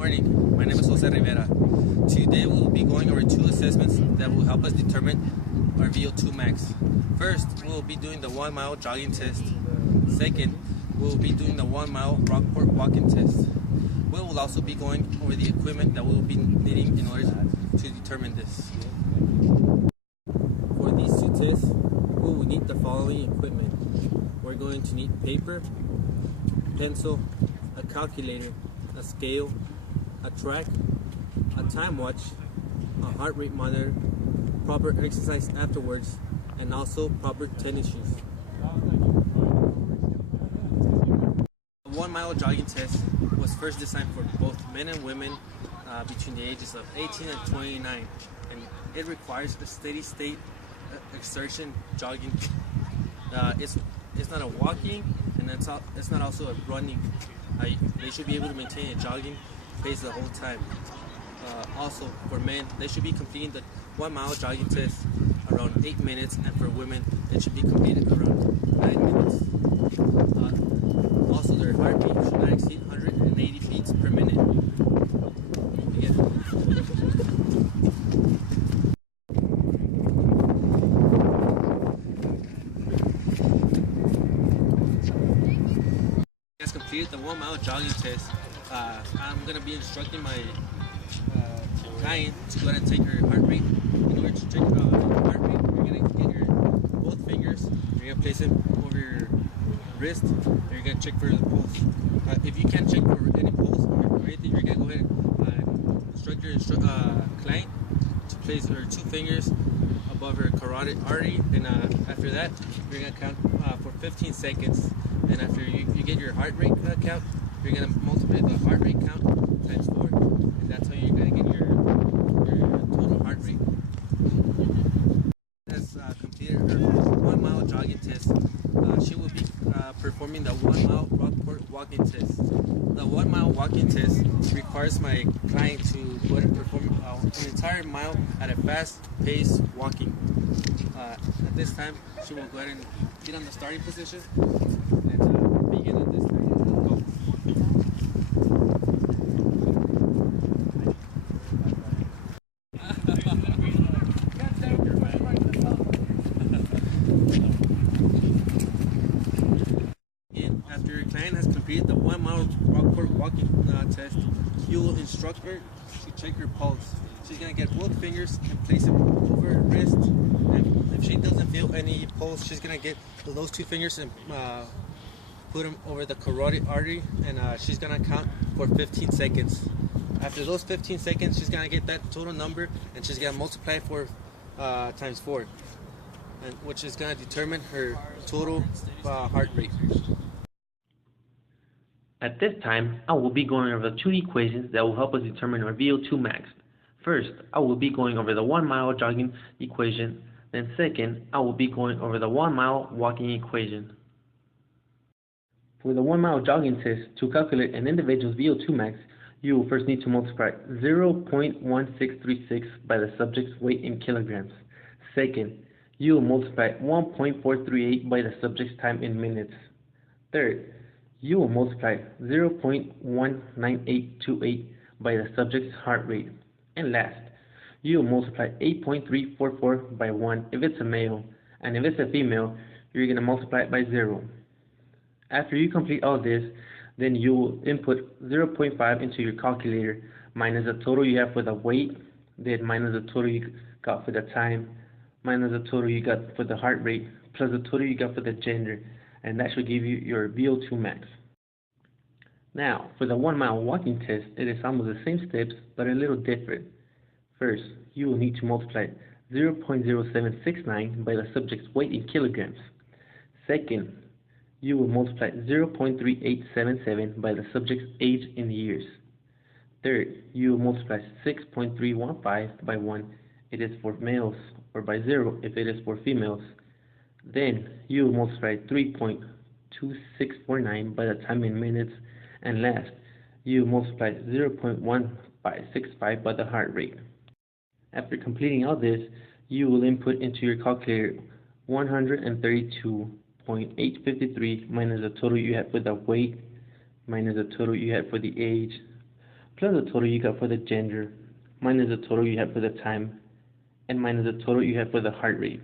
Morning, my name is Jose Rivera. Today we will be going over two assessments that will help us determine our VO2 max. First, we will be doing the 1 mile jogging test. Second, we will be doing the 1 mile Rockport walking test. We will also be going over the equipment that we will be needing in order to determine this. For these two tests, we will need the following equipment. We're going to need paper, pencil, a calculator, a scale, a track, a time watch, a heart rate monitor, proper exercise afterwards, and also proper tennis shoes. The 1 mile jogging test was first designed for both men and women between the ages of 18 and 29, and it requires a steady state exertion jogging. It's not a walking, and it's not also a running. They should be able to maintain a jogging pace the whole time. Also, for men, they should be completing the 1 mile jogging test around 8 minutes, and for women, it should be completed around 9 minutes. Also, their heartbeat should not exceed 180 beats per minute. Again. Has completed the 1 mile jogging test. I'm going to be instructing my client to go ahead and take her heart rate. In order to check her heart rate, you're going to get your both fingers, you're going to place them over your wrist, and you're going to check for the pulse. If you can't check for any pulse or anything, you're going to go ahead and instruct your client to place her 2 fingers above her carotid artery, and after that, you're going to count for 15 seconds. And after you get your heart rate count, you're going to multiply the heart rate count times 4, and that's how you're going to get your total heart rate. Has completed her 1 mile jogging test. She will be performing the 1 mile Rockport walking test. The 1 mile walking test requires my client to go ahead and perform an entire mile at a fast pace walking. At this time, she will go ahead and get on the starting position and begin at this time. Go. After your client has completed the 1 mile Rockport walking test, you will instruct her to check her pulse. She's going to get both fingers and place them over her wrist, and if she doesn't feel any pulse, she's going to get those 2 fingers and put them over the carotid artery, and she's going to count for 15 seconds. After those 15 seconds, she's going to get that total number, and she's going to multiply it times 4, which is going to determine her total heart rate. At this time, I will be going over the 2 equations that will help us determine our VO2 max. First, I will be going over the 1 mile jogging equation. Then second, I will be going over the 1 mile walking equation. For the 1 mile jogging test, to calculate an individual's VO2 max, you will first need to multiply 0.1636 by the subject's weight in kilograms. Second, you will multiply 1.438 by the subject's time in minutes. Third, you will multiply 0.19828 by the subject's heart rate. And last, you will multiply 8.344 by 1 if it's a male, and if it's a female, you're going to multiply it by 0. After you complete all this, then you will input 0.5 into your calculator, minus the total you have for the weight, then minus the total you got for the time, minus the total you got for the heart rate, plus the total you got for the gender, and that should give you your VO2 max. Now, for the 1 mile walking test, it is almost the same steps, but a little different. First, you will need to multiply 0.0769 by the subject's weight in kilograms. Second, you will multiply 0.3877 by the subject's age in years. Third, you will multiply 6.315 by 1 if it is for males, or by 0 if it is for females. Then, you will multiply 3.2649 by the time in minutes, and last, you multiply 0.1565 by the heart rate. After completing all this, you will input into your calculator 132.853 minus the total you had for the weight, minus the total you had for the age, plus the total you got for the gender, minus the total you have for the time, and minus the total you have for the heart rate.